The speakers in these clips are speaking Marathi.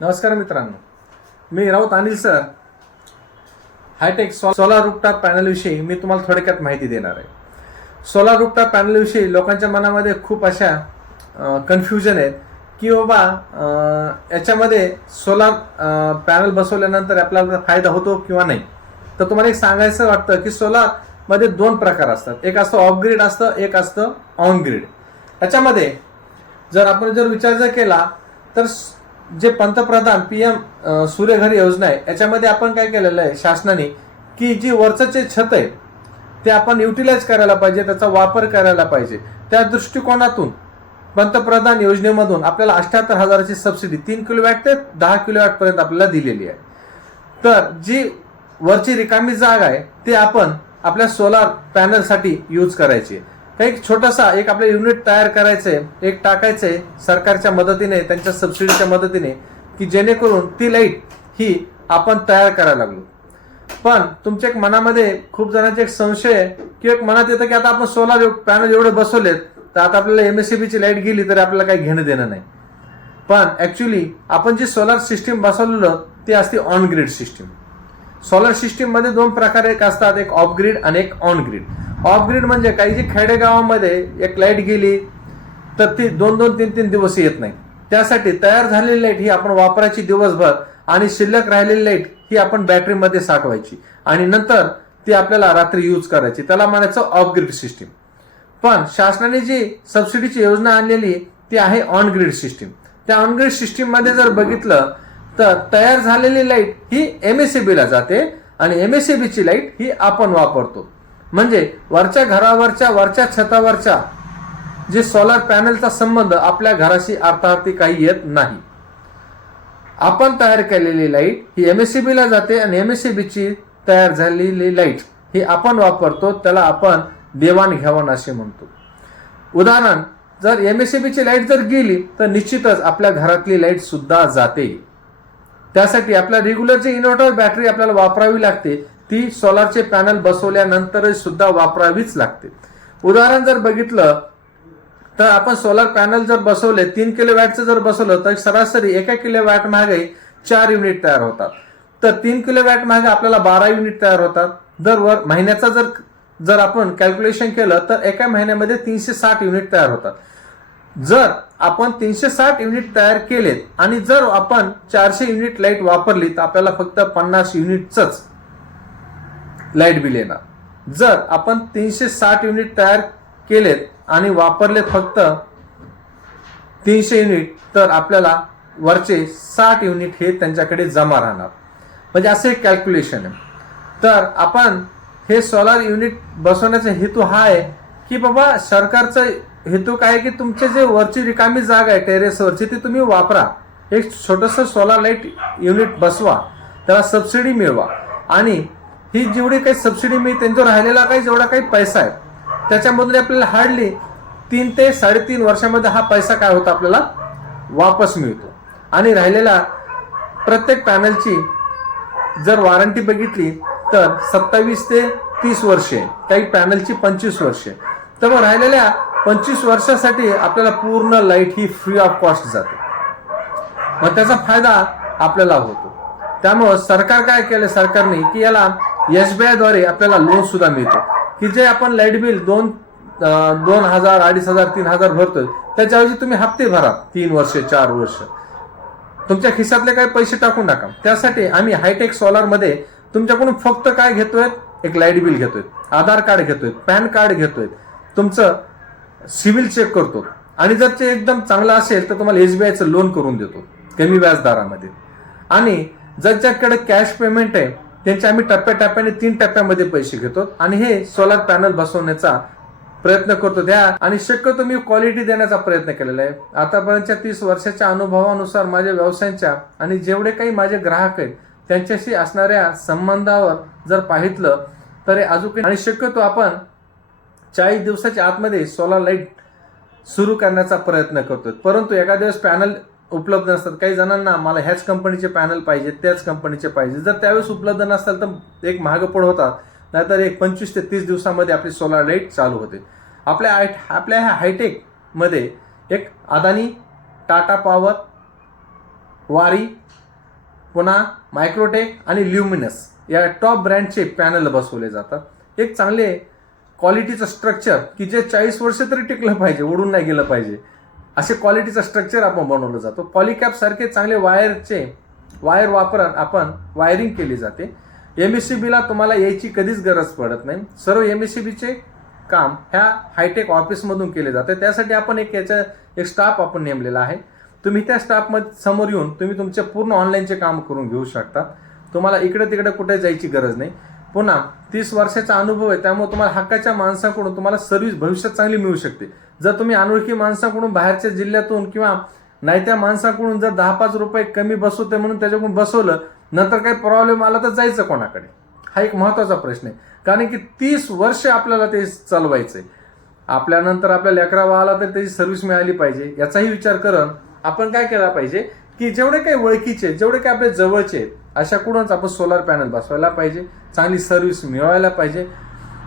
नमस्कार मित्रांनो, मी Raut Anil sir. Hi tech solar rooftop पॅनलविषयी मी तुम्हाला थोडक्यात माहिती देणार आहे. सोलार रूफटॉप पॅनलविषयी लोकांच्या मनामध्ये खूप अशा कन्फ्युजन आहेत की बाबा याच्यामध्ये सोलार पॅनल बसवल्यानंतर आपल्याला फायदा होतो किंवा नाही. तर तुम्हाला एक सांगायचं वाटतं की सोलारमध्ये दोन प्रकार असतात. एक असतं ऑफ ग्रीड असतं, एक असतं ऑन ग्रीड. याच्यामध्ये जर आपण विचार केला तर जे पंतप्रधान PM सूर्यघर योजना आहे याच्यामध्ये आपण काय केलेलं आहे शासनाने की जी वरचं जे छत आहे ते आपण युटिलाइज करायला पाहिजे, त्याचा वापर करायला पाहिजे. त्या दृष्टिकोनातून पंतप्रधान योजनेमधून आपल्याला 78,000ची सबसिडी 3 किलोवॅट ते 10 किलोवॅट पर्यंत आपल्याला दिलेली आहे. तर जी वरची रिकामी जागा आहे ते आपण आपल्या सोलार पॅनलसाठी यूज करायची. काही छोटासा एक आपलं युनिट तयार करायचंय, एक टाकायचंय सरकारच्या मदतीने, त्यांच्या सबसिडीच्या मदतीने, की जेणेकरून ती लाईट ही आपण तयार करायला लागलो. पण तुमच्या एक मनामध्ये खूप जणांचे एक संशय की एक मनात येतं की आता आपण सोलार पॅनल एवढे बसवलेत तर आता आपल्याला MSCBची लाईट गेली तरी आपल्याला काही घेणं देणं नाही. पण ऍक्च्युली आपण जी सोलार सिस्टीम बसवलेलं ती असते on grid system. Solar system मध्ये दोन प्रकार एक असतात, एक ऑफ ग्रीड आणि एक ऑन ग्रीड. ऑफ ग्रीड म्हणजे काही जी खेडेगावामध्ये एक लाईट गेली तर ती 2-2, 3-3 दिवस येत नाही. त्यासाठी तयार झालेली लाईट ही आपण वापरायची दिवसभर आणि शिल्लक राहिलेली लाईट ही आपण बॅटरीमध्ये साठवायची आणि नंतर ती आपल्याला रात्री यूज करायची. त्याला म्हणायचं ऑफ ग्रीड सिस्टीम. पण शासनाने जी सबसिडीची योजना आणलेली ती आहे ऑन ग्रीड सिस्टीम. त्या ऑन ग्रीड सिस्टीम मध्ये जर बघितलं तर तयार झालेली लाईट ही MSCBला जाते आणि MSCBची लाईट ही आपण वापरतो. म्हणजे वरच्या घरावरच्या वरच्या छतावरच्या जे सोलार पॅनलचा संबंध आपल्या घराशी अर्थार्थी काही येत नाही. आपण तयार केलेली लाईट ही MSCBला जाते आणि MSCBची तयार झालेली लाईट ही आपण वापरतो. त्याला आपण देवाणघेवाण असे म्हणतो. उदाहरण, जर MSCBची लाईट जर गेली तर निश्चितच आपल्या घरातली लाईट सुद्धा जाते. त्यासाठी आपल्या रेग्युलर जे इन्व्हर्टर बॅटरी आपल्याला वापरावी लागते ती सोलारचे पॅनल बसवल्यानंतर सुद्धा वापरावीच लागते. उदाहरण जर बघितलं तर आपण सोलार पॅनल जर बसवले 3 किलोवॅटचं जर बसवलं तर सरासरी 1 किलोवॅट मागे 4 युनिट तयार होतात. तर 3 किलोवॅट मागे आपल्याला 12 युनिट तयार होतात. दर महिन्याचा जर आपण कॅल्क्युलेशन केलं तर एका महिन्यामध्ये 360 युनिट तयार होतात. जर आपण 360 युनिट तयार केलेत आणि जर आपण 400 युनिट लाईट वापरली तर आपल्याला फक्त 50 युनिटच लाईट बिल येणार. जर आपण 360 युनिट तयार केलेत आणि वापरलेत फक्त 300 युनिट तर आपल्याला वरचे 60 युनिट हे त्यांच्याकडे जमा राहणार. म्हणजे असे एक कॅल्क्युलेशन आहे. तर आपण हे सोलार युनिट बसवण्याचा हेतू हा आहे की बाबा सरकारचा हेतू काय की तुमचे जे वरची रिकामी जागा आहे टेरेसवरची ती तुम्ही वापरा. एक छोटंसं सोलार लाईट युनिट बसवा, त्याला सबसिडी मिळवा आणि ही जेवढी काही सबसिडी मिळते त्यांच्यावर राहिलेला काही जेवढा काही पैसा आहे त्याच्यामधून आपल्याला हार्डली 3 ते 3.5 वर्षामध्ये हा पैसा काय होता आपल्याला वापस मिळतो. आणि राहिलेला प्रत्येक पॅनलची जर वॉरंटी बघितली तर 27 ते 30 वर्षे, काही पॅनलची 25 वर्षे. तर मग राहिलेल्या 25 वर्षासाठी आपल्याला पूर्ण light he free of cost जाते. मग त्याचा फायदा आपल्याला होतो. त्यामुळे सरकार काय केलं, सरकारने की याला SBI द्वारे आपल्याला लोन सुद्धा मिळतो की जे आपण लाईट बिल 2,000, 2,500, 3,000 भरतोय त्याच्याऐवजी तुम्ही हप्ते भरा 3 वर्ष 4 वर्ष, तुमच्या खिशातले काही पैसे टाकून टाका. त्यासाठी आम्ही हायटेक सोलार मध्ये तुमच्याकडून फक्त काय घेतोय, एक लाईट बिल घेतोय, आधार कार्ड घेतोय, पॅन कार्ड घेतोय, तुमचं सिव्हिल चेक करतो आणि जर ते एकदम चांगलं असेल तर तुम्हाला SBIचं लोन करून देतो कमी व्याजदरामध्ये. आणि ज्यांच्याकडे कॅश पेमेंट आहे त्यांचे आम्ही टप्प्याटप्प्याने 3 टप्प्यामध्ये पैसे घेतो आणि हे सोलार पॅनल बसवण्याचा प्रयत्न करतो. आणि शक्यतो मी क्वालिटी देण्याचा प्रयत्न केलेला आहे. आतापर्यंतच्या 30 वर्षाच्या अनुभवानुसार माझ्या व्यवसायांच्या आणि जेवढे काही माझे ग्राहक आहेत त्यांच्याशी असणाऱ्या संबंधावर जर पाहितलं तर अजून, आणि शक्यतो आपण 40 दिवसाच्या आतमध्ये सोलार लाईट सुरू करण्याचा प्रयत्न करतो. परंतु एखाद्या दिवस पॅनल उपलब्ध नसतात. काही जणांना मला ह्याच कंपनीचे पॅनल पाहिजे, त्याच कंपनीचे पाहिजे. जर त्यावेळेस उपलब्ध नसतात तर एक महाग पड होतात, नाहीतर एक 25 ते 30 दिवसामध्ये आपली सोलार लाईट चालू होते. आपल्या ह्या हायटेक मध्ये एक अदानी, टाटा पॉवर, वारी, पुन्हा मायक्रोटेक आणि ल्युमिनस या टॉप ब्रँडचे पॅनल बसवले जातात. एक चांगले क्वालिटीचं स्ट्रक्चर की जे 40 वर्ष तरी टिकलं पाहिजे, उडून नाही गेलं पाहिजे, असे क्वालिटीचं स्ट्रक्चर आपण बनवलं जातो. पॉलिकॅप सारखे चांगले वायर वापरून आपण वायरिंग केली जाते. MSCBला तुम्हाला यायची कधीच गरज पडत नाही. सर्व MSCBचे काम ह्या हायटेक ऑफिसमधून केले जाते. त्यासाठी आपण एक स्टाफ आपण नेमलेला आहे. तुम्ही त्या स्टाफमध्ये समोर येऊन तुम्ही तुमचे पूर्ण ऑनलाईनचे काम करून घेऊ शकता. तुम्हाला इकडे तिकडे कुठे जायची गरज नाही. पुन्हा 30 वर्षाचा अनुभव आहे, त्यामुळे तुम्हाला हक्काच्या माणसाकडून तुम्हाला सर्व्हिस भविष्यात चांगली मिळू शकते. जर तुम्ही अनोळखी माणसाकडून बाहेरच्या जिल्ह्यातून किंवा नाही त्या माणसाकडून जर 10-5 रुपये कमी बसवते म्हणून त्याच्याकडून बसवलं, नंतर काही प्रॉब्लेम आला तर जायचं कोणाकडे, हा एक महत्वाचा प्रश्न आहे. कारण की 30 वर्ष आपल्याला ते चालवायचंय. आपल्यानंतर आपल्या लेकरावा आला तर त्याची सर्व्हिस मिळाली पाहिजे, याचाही विचार करून आपण काय केला पाहिजे की जेवढे काही ओळखीचे, जेवढे काही आपल्या जवळचे अशाकडूनच आपण सोलार पॅनल बसवायला पाहिजे, चांगली सर्व्हिस मिळवायला पाहिजे.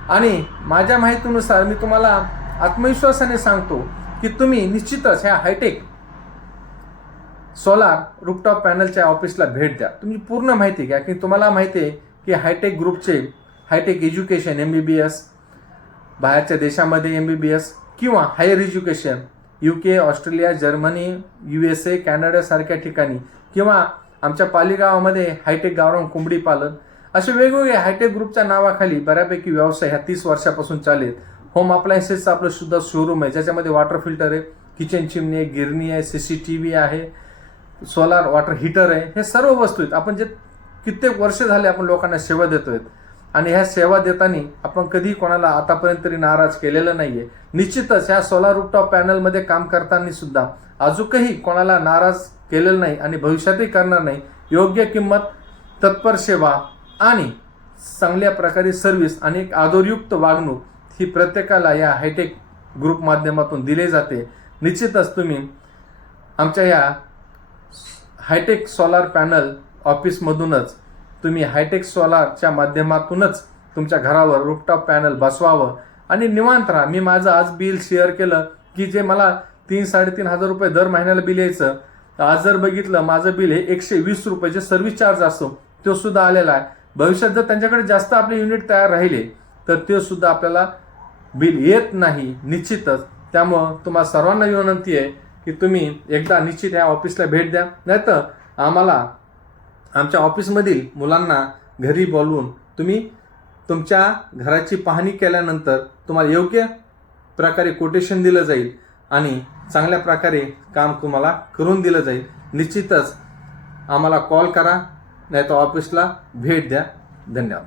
आणि माझ्या माहितीनुसार मी तुम्हाला आत्मविश्वासाने सांगतो की तुम्ही निश्चितच ह्या हायटेक सोलार रूफटॉप पॅनलच्या ऑफिसला भेट द्या. तुम्ही पूर्ण माहिती घ्या की तुम्हाला माहिती आहे की हायटेक ग्रुपचे हायटेक एज्युकेशन MBBS, बाहेरच्या देशामध्ये MBBS किंवा higher education UK, Australia, Germany, USA, Canada सारख्या ठिकाणी किंवा आमच्या पालिगावामध्ये हायटेक गावरान कोंबडी पालन असे वेगवेगळे हायटेक ग्रुपच्या नावाखाली बऱ्यापैकी व्यवसाय ह्या 30 वर्षापासून चालेत. होम अप्लायन्सेसचं आपलं सुद्धा शोरूम आहे, ज्याच्यामध्ये वॉटर फिल्टर आहे, किचन चिमणी आहे, गिरणी आहे, CCTV आहे, सोलार वॉटर हीटर आहे. हे सर्व वस्तू आहेत. आपण जे कित्येक वर्ष झाले आपण लोकांना सेवा देतोय आणि ह्या सेवा देताना आपण कधी कोणाला आतापर्यंत तरी नाराज केलेलं नाहीये. निश्चितच ह्या सोलार रूफटॉप पॅनलमध्ये काम करताना सुद्धा अजूनही कोणाला नाराज केलेलं नाही आणि भविष्यातही करणार नाही. योग्य किंमत, तत्पर सेवा आणि चांगल्या प्रकारे सर्व्हिस आणि एक आदरयुक्त वागणूक ही प्रत्येकाला या हायटेक ग्रुप माध्यमातून दिली जाते. निश्चितच तुम्ही आमच्या या हायटेक सोलार पॅनल ऑफिसमधूनच तुम्ही हायटेक सोलारच्या माध्यमातूनच तुमच्या घरावर रूफटॉप पॅनल बसवावं आणि निवांत राहा. मी माझं आज बिल शेअर केलं की जे मला 3-3.5 हजार रुपये दर महिन्याला बिल यायचं, आज जर बघितलं माझं बिल हे 120 रुपये जे सर्व्हिस चार्ज असतो तो सुद्धा आलेला आहे. भविष्यात जर त्यांच्याकडे जास्त आपले युनिट तयार राहिले तर ते सुद्धा आपल्याला बिल येत नाही निश्चितच. त्यामुळं तुम्हाला सर्वांना विनंती आहे की तुम्ही एकदा निश्चित या ऑफिसला भेट द्या, नाहीतर आम्हाला आमच्या ऑफिसमधील मुलांना घरी बोलवून तुम्ही तुमच्या घराची पाहणी केल्यानंतर तुम्हाला योग्य प्रकारे कोटेशन दिलं जाईल आणि चांगल्या प्रकारे काम तुम्हाला करून दिलं जाईल. निश्चितच आम्हाला कॉल करा, नाहीतर ऑफिसला भेट द्या. धन्यवाद.